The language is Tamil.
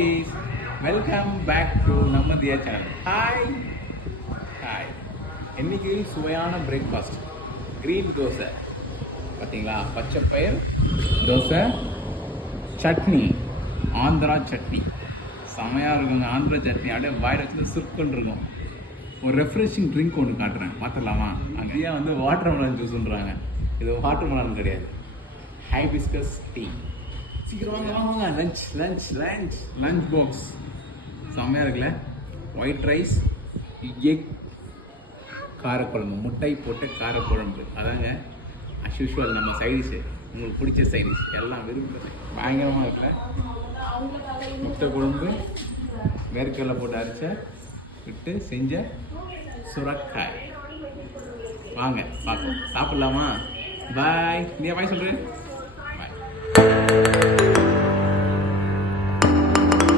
வெல்கம் பேக் டு நம்ம தியா சேனல். ஹாய். இன்னைக்கு சுவையான பிரேக்ஃபாஸ்ட் க்ரீன் தோசை பார்த்தீங்களா, பச்சை பயிர் தோசை, சட்னி, ஆந்திரா சட்னி செமையாக இருக்குங்க. ஆந்திரா சட்னி அப்படியே வாயில் வச்சு சுருக்குன்னு இருக்கும். ஒரு ரெஃப்ரெஷிங் ட்ரிங்க் ஒன்று காட்டுறேன், பார்த்துடலாமா? அங்கேயே வந்து வாட்டர் மெலன் ஜூஸ்ன்றாங்க, இது வாட்டர் மெலன் கிடையாது, ஹைபிஸ்கஸ் டீ. சீக்கிரம் வாங்க வாங்க வாங்க. லஞ்ச் பாக்ஸ் செம்மையாக இருக்குல்ல. ஒயிட் ரைஸ், எக் காரக்குழம்பு, முட்டை போட்டு காரக்குழம்பு. அதாங்க அஸ்யூஷுவல் நம்ம சைடிஷு, உங்களுக்கு பிடிச்ச சைடிஷ் எல்லாம் விரும்புகிறேன். பயங்கரமாக இருக்குல்ல. முட்டை குழம்பு, வேர்க்கடலை போட்டு அரைச்ச விட்டு செஞ்ச சுரக்காய். வாங்க பார்ப்போம், சாப்பிட்லாமா? பாய். நீ பாய் சொல்கிறேன். பாய்.